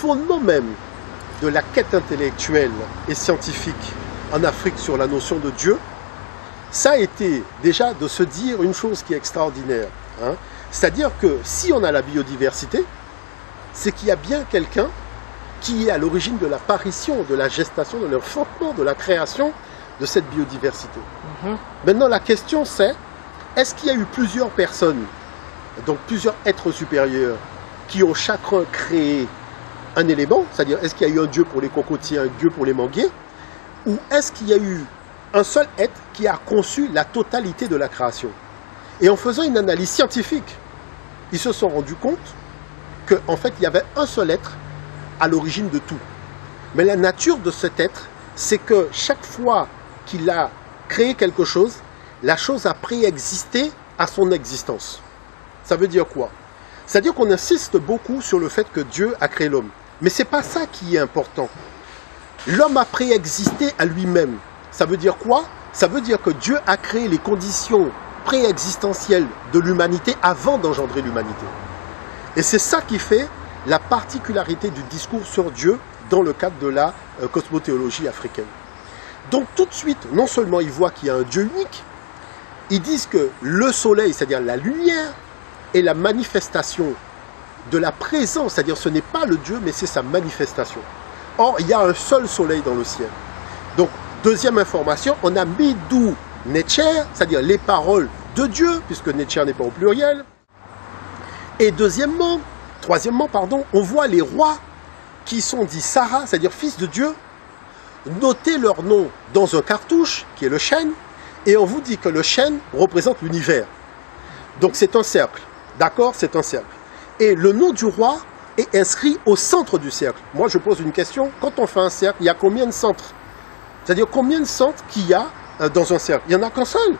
fondement même de la quête intellectuelle et scientifique en Afrique sur la notion de Dieu, ça a été déjà de se dire une chose qui est extraordinaire. Hein. C'est-à-dire que si on a la biodiversité, c'est qu'il y a bien quelqu'un qui est à l'origine de l'apparition, de la gestation, de l'enfantement, de la création de cette biodiversité. Maintenant, la question c'est, est-ce qu'il y a eu plusieurs personnes, donc plusieurs êtres supérieurs, qui ont chacun créé un élément, c'est-à-dire est-ce qu'il y a eu un dieu pour les cocotiers, un dieu pour les manguiers, ou est-ce qu'il y a eu un seul être qui a conçu la totalité de la création? Et en faisant une analyse scientifique, ils se sont rendus compte qu'en fait, il y avait un seul être à l'origine de tout. Mais la nature de cet être, c'est que chaque fois qu'il a créé quelque chose, la chose a préexisté à son existence. Ça veut dire quoi? C'est-à-dire qu'on insiste beaucoup sur le fait que Dieu a créé l'homme. Mais ce n'est pas ça qui est important. L'homme a préexisté à lui-même. Ça veut dire quoi? Ça veut dire que Dieu a créé les conditions préexistentielles de l'humanité avant d'engendrer l'humanité. Et c'est ça qui fait la particularité du discours sur Dieu dans le cadre de la cosmothéologie africaine. Donc tout de suite, non seulement ils voient qu'il y a un Dieu unique, ils disent que le soleil, c'est-à-dire la lumière, est la manifestation de la présence, c'est-à-dire ce n'est pas le Dieu, mais c'est sa manifestation. Or, il y a un seul soleil dans le ciel. Donc, deuxième information, on a Midou Netcher, c'est-à-dire les paroles de Dieu, puisque Netcher n'est pas au pluriel. Et troisièmement, on voit les rois qui sont dits Sarah, c'est-à-dire fils de Dieu, noter leur nom dans un cartouche, qui est le chêne, et on vous dit que le chêne représente l'univers. Donc c'est un cercle, d'accord? C'est un cercle. Et le nom du roi est inscrit au centre du cercle. Moi, je pose une question. Quand on fait un cercle, il y a combien de centres? C'est-à-dire combien de centres qu'il y a dans un cercle? Il n'y en a qu'un seul.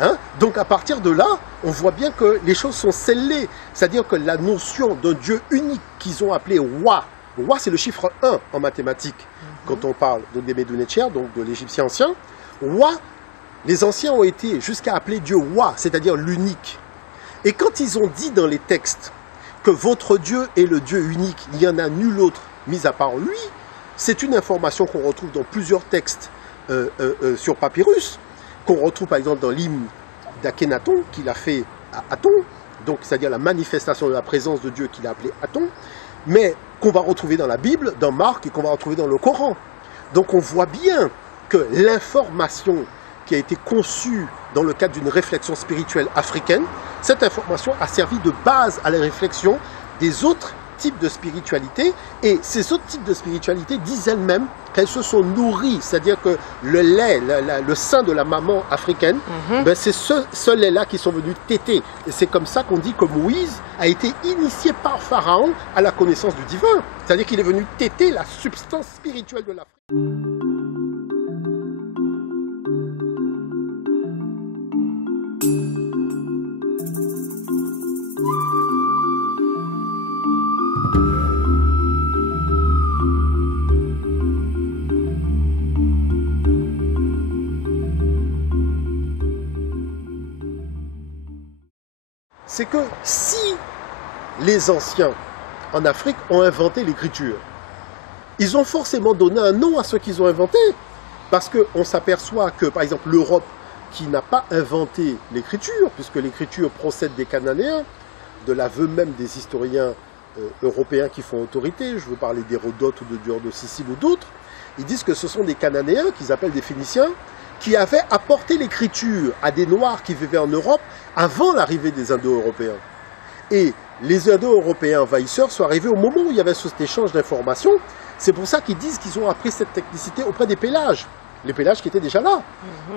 Hein? Donc à partir de là, on voit bien que les choses sont scellées. C'est-à-dire que la notion d'un Dieu unique qu'ils ont appelé Wa, Wa c'est le chiffre 1 en mathématiques, quand on parle de Médou Netcher, donc de l'égyptien ancien. Wa, les anciens ont été jusqu'à appeler Dieu Wa, c'est-à-dire l'unique. Et quand ils ont dit dans les textes que votre Dieu est le Dieu unique, il n'y en a nul autre mis à part lui, c'est une information qu'on retrouve dans plusieurs textes sur papyrus, qu'on retrouve par exemple dans l'hymne d'Akhenaton qu'il a fait à Aton, donc c'est-à-dire la manifestation de la présence de Dieu qu'il a appelé Aton, mais qu'on va retrouver dans la Bible, dans Marc et qu'on va retrouver dans le Coran. Donc on voit bien que l'information qui a été conçue dans le cadre d'une réflexion spirituelle africaine, cette information a servi de base à la réflexion des autres types de spiritualité, et ces autres types de spiritualité disent elles-mêmes qu'elles se sont nourries, c'est-à-dire que le lait, le sein de la maman africaine, ben c'est ce lait-là qui sont venus téter. Et c'est comme ça qu'on dit que Moïse a été initié par Pharaon à la connaissance du divin. C'est-à-dire qu'il est venu téter la substance spirituelle de l'Afrique. C'est que si les anciens en Afrique ont inventé l'écriture, ils ont forcément donné un nom à ce qu'ils ont inventé. Parce qu'on s'aperçoit que, par exemple, l'Europe, qui n'a pas inventé l'écriture, puisque l'écriture procède des Cananéens, de l'aveu même des historiens européens qui font autorité, je veux parler d'Hérodote ou de Dior de Sicile ou d'autres, ils disent que ce sont des Cananéens, qu'ils appellent des Phéniciens, qui avaient apporté l'écriture à des Noirs qui vivaient en Europe avant l'arrivée des Indo-Européens. Et les Indo-Européens envahisseurs sont arrivés au moment où il y avait cet échange d'informations. C'est pour ça qu'ils disent qu'ils ont appris cette technicité auprès des Pélages, les Pélages qui étaient déjà là.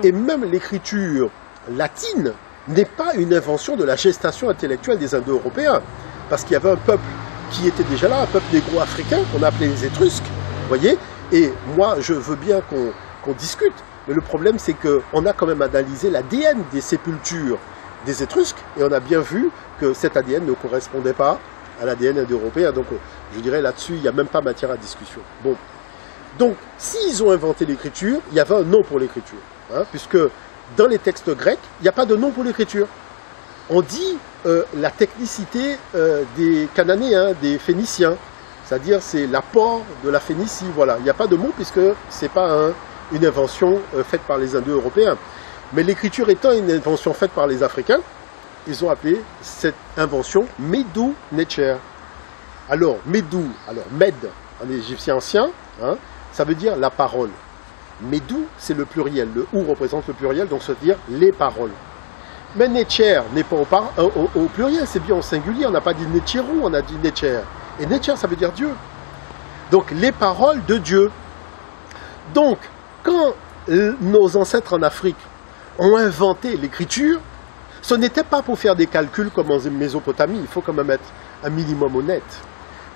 Et même l'écriture latine n'est pas une invention de la gestation intellectuelle des Indo-Européens, parce qu'il y avait un peuple qui était déjà là, un peuple négro-africain qu'on appelait les Étrusques, voyez. Et moi, je veux bien qu'on discute. Mais le problème, c'est qu'on a quand même analysé l'ADN des sépultures des Étrusques, et on a bien vu que cet ADN ne correspondait pas à l'ADN indo-européen. Donc, je dirais là-dessus, il n'y a même pas matière à discussion. Bon. Donc, s'ils ont inventé l'écriture, il y avait un nom pour l'écriture. Hein, puisque dans les textes grecs, il n'y a pas de nom pour l'écriture. On dit la technicité des Cananéens, des Phéniciens. c'est-à-dire c'est l'apport de la Phénicie. Voilà, il n'y a pas de mot puisque ce n'est pas une invention faite par les Indo-Européens. Mais l'écriture étant une invention faite par les Africains, ils ont appelé cette invention Medu Necher. Alors, Medu, Med en égyptien ancien, hein, ça veut dire la parole. Medu, c'est le pluriel. Le ou représente le pluriel, donc ça veut dire les paroles. Mais Necher n'est pas au pluriel, c'est bien au singulier. On n'a pas dit Necherou, on a dit Necher. Et Necher, ça veut dire Dieu. Donc, les paroles de Dieu. Donc, quand nos ancêtres en Afrique ont inventé l'écriture, ce n'était pas pour faire des calculs comme en Mésopotamie. Il faut quand même être un minimum honnête.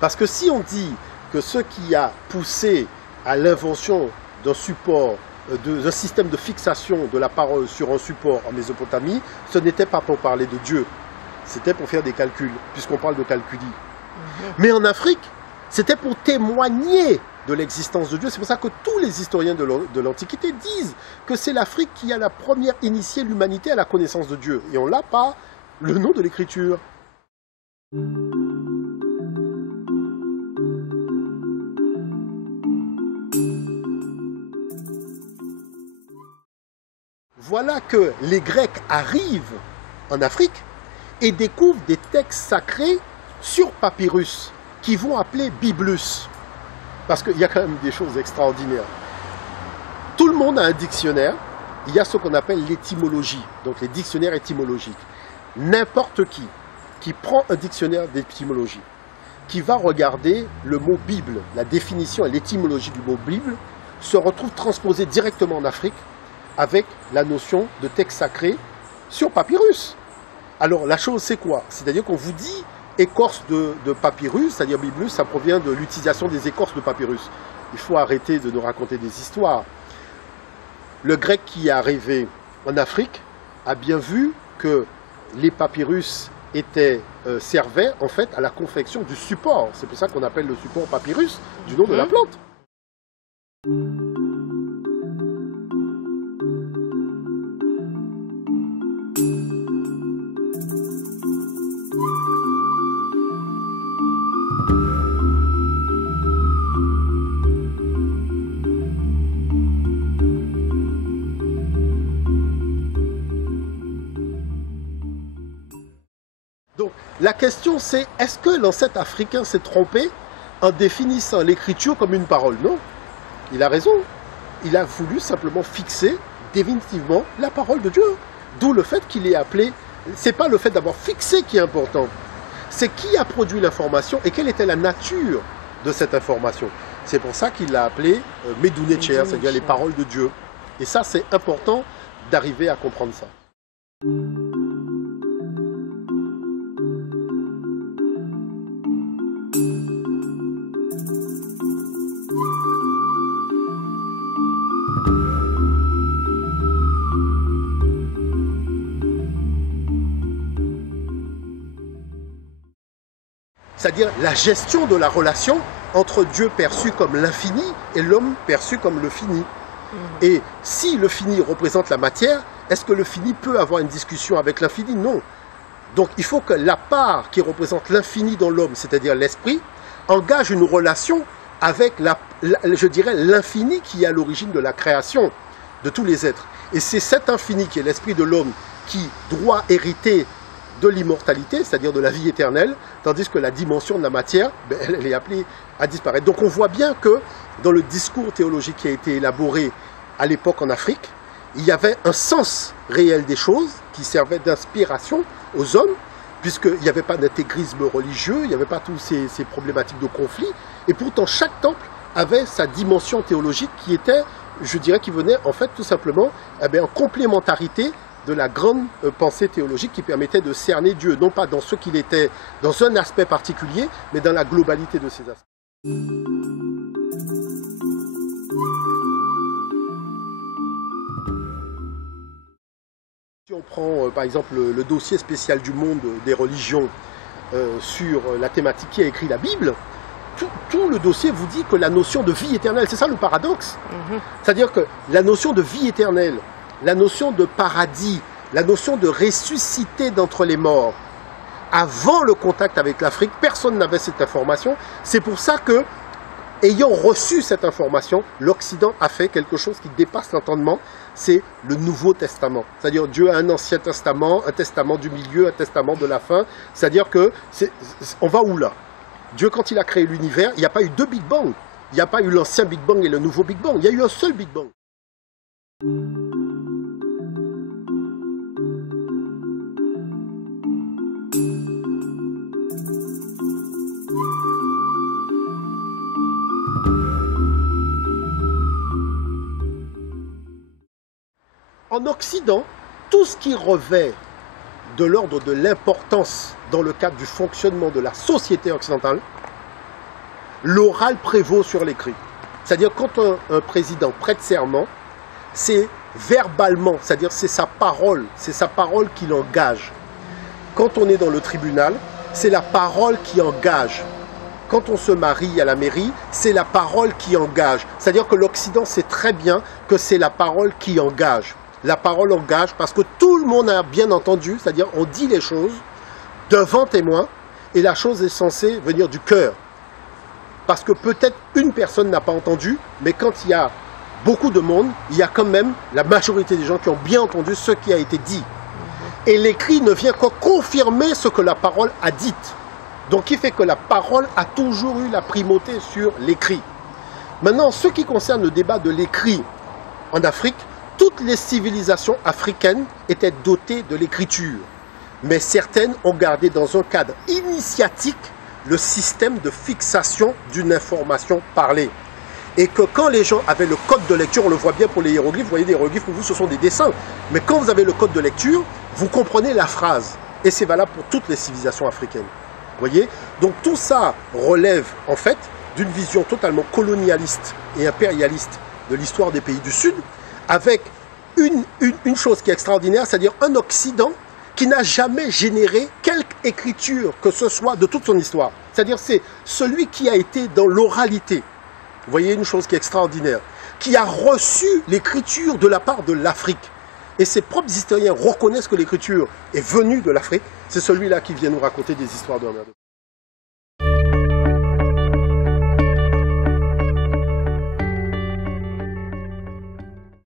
Parce que si on dit que ce qui a poussé à l'invention d'un support, d'un système de fixation de la parole sur un support en Mésopotamie, ce n'était pas pour parler de Dieu. C'était pour faire des calculs, puisqu'on parle de calculi. Mais en Afrique, c'était pour témoigner de l'existence de Dieu. C'est pour ça que tous les historiens de l'Antiquité disent que c'est l'Afrique qui a la première initié l'humanité à la connaissance de Dieu. Et on l'a par le nom de l'écriture. Voilà que les Grecs arrivent en Afrique et découvrent des textes sacrés sur papyrus qui vont appeler Biblus. Parce qu'il y a quand même des choses extraordinaires. Tout le monde a un dictionnaire. Il y a ce qu'on appelle l'étymologie, donc les dictionnaires étymologiques. N'importe qui prend un dictionnaire d'étymologie, qui va regarder le mot Bible, la définition et l'étymologie du mot Bible, se retrouve transposé directement en Afrique avec la notion de texte sacré sur papyrus. Alors la chose c'est quoi? C'est-à-dire qu'on vous dit écorce de papyrus, c'est-à-dire Biblus, ça provient de l'utilisation des écorces de papyrus. Il faut arrêter de nous raconter des histoires. Le grec qui est arrivé en Afrique a bien vu que les papyrus servaient en fait à la confection du support. C'est pour ça qu'on appelle le support papyrus du nom de la plante. La question c'est, est-ce que l'ancêtre africain s'est trompé en définissant l'écriture comme une parole? Non, il a raison. Il a voulu simplement fixer définitivement la parole de Dieu. D'où le fait qu'il est appelé, c'est pas le fait d'avoir fixé qui est important, c'est qui a produit l'information et quelle était la nature de cette information. C'est pour ça qu'il l'a appelé Medu Necher, c'est-à-dire les paroles de Dieu. Et ça c'est important d'arriver à comprendre ça. C'est-à-dire la gestion de la relation entre Dieu perçu comme l'infini et l'homme perçu comme le fini. Et si le fini représente la matière, est-ce que le fini peut avoir une discussion avec l'infini? Non. Donc il faut que la part qui représente l'infini dans l'homme, c'est-à-dire l'esprit, engage une relation avec, je dirais, l'infini qui est à l'origine de la création de tous les êtres. Et c'est cet infini qui est l'esprit de l'homme qui doit hériter de l'immortalité, c'est-à-dire de la vie éternelle, tandis que la dimension de la matière, elle est appelée à disparaître. Donc on voit bien que dans le discours théologique qui a été élaboré à l'époque en Afrique, il y avait un sens réel des choses qui servait d'inspiration aux hommes, puisqu'il n'y avait pas d'intégrisme religieux, il n'y avait pas toutes ces problématiques de conflit, et pourtant chaque temple avait sa dimension théologique qui était, je dirais, qui venait en fait tout simplement en complémentarité de la grande pensée théologique qui permettait de cerner Dieu, non pas dans ce qu'il était, dans un aspect particulier, mais dans la globalité de ses aspects. Si on prend par exemple le dossier spécial du monde des religions sur la thématique qui a écrit la Bible, tout le dossier vous dit que la notion de vie éternelle, c'est ça le paradoxe. C'est-à-dire que la notion de vie éternelle, la notion de paradis, la notion de ressusciter d'entre les morts, avant le contact avec l'Afrique, personne n'avait cette information. C'est pour ça que, ayant reçu cette information, l'Occident a fait quelque chose qui dépasse l'entendement, c'est le Nouveau Testament. C'est-à-dire Dieu a un Ancien Testament, un Testament du milieu, un Testament de la fin. C'est-à-dire que, on va où là? Dieu, quand il a créé l'univers, il n'y a pas eu deux Big Bang. Il n'y a pas eu l'ancien Big Bang et le nouveau Big Bang. Il y a eu un seul Big Bang. En Occident, tout ce qui revêt de l'ordre de l'importance dans le cadre du fonctionnement de la société occidentale, l'oral prévaut sur l'écrit. C'est-à-dire quand un président prête serment, c'est verbalement, c'est-à-dire c'est sa parole qui l'engage. Quand on est dans le tribunal, c'est la parole qui engage. Quand on se marie à la mairie, c'est la parole qui engage. C'est-à-dire que l'Occident sait très bien que c'est la parole qui engage. La parole engage parce que tout le monde a bien entendu, c'est-à-dire on dit les choses devant témoin et la chose est censée venir du cœur. Parce que peut-être une personne n'a pas entendu, mais quand il y a beaucoup de monde, il y a quand même la majorité des gens qui ont bien entendu ce qui a été dit. Et l'écrit ne vient que confirmer ce que la parole a dit. Donc, qui fait que la parole a toujours eu la primauté sur l'écrit. Maintenant, ce qui concerne le débat de l'écrit en Afrique, toutes les civilisations africaines étaient dotées de l'écriture. Mais certaines ont gardé dans un cadre initiatique le système de fixation d'une information parlée. Et que quand les gens avaient le code de lecture, on le voit bien pour les hiéroglyphes, vous voyez des hiéroglyphes pour vous ce sont des dessins. Mais quand vous avez le code de lecture, vous comprenez la phrase. Et c'est valable pour toutes les civilisations africaines. Vous voyez? Donc tout ça relève en fait d'une vision totalement colonialiste et impérialiste de l'histoire des pays du Sud, avec une chose qui est extraordinaire, c'est-à-dire un Occident qui n'a jamais généré quelque écriture que ce soit de toute son histoire. C'est-à-dire c'est celui qui a été dans l'oralité. Vous voyez une chose qui est extraordinaire, qui a reçu l'écriture de la part de l'Afrique. Et ses propres historiens reconnaissent que l'écriture est venue de l'Afrique. C'est celui-là qui vient nous raconter des histoires de merde.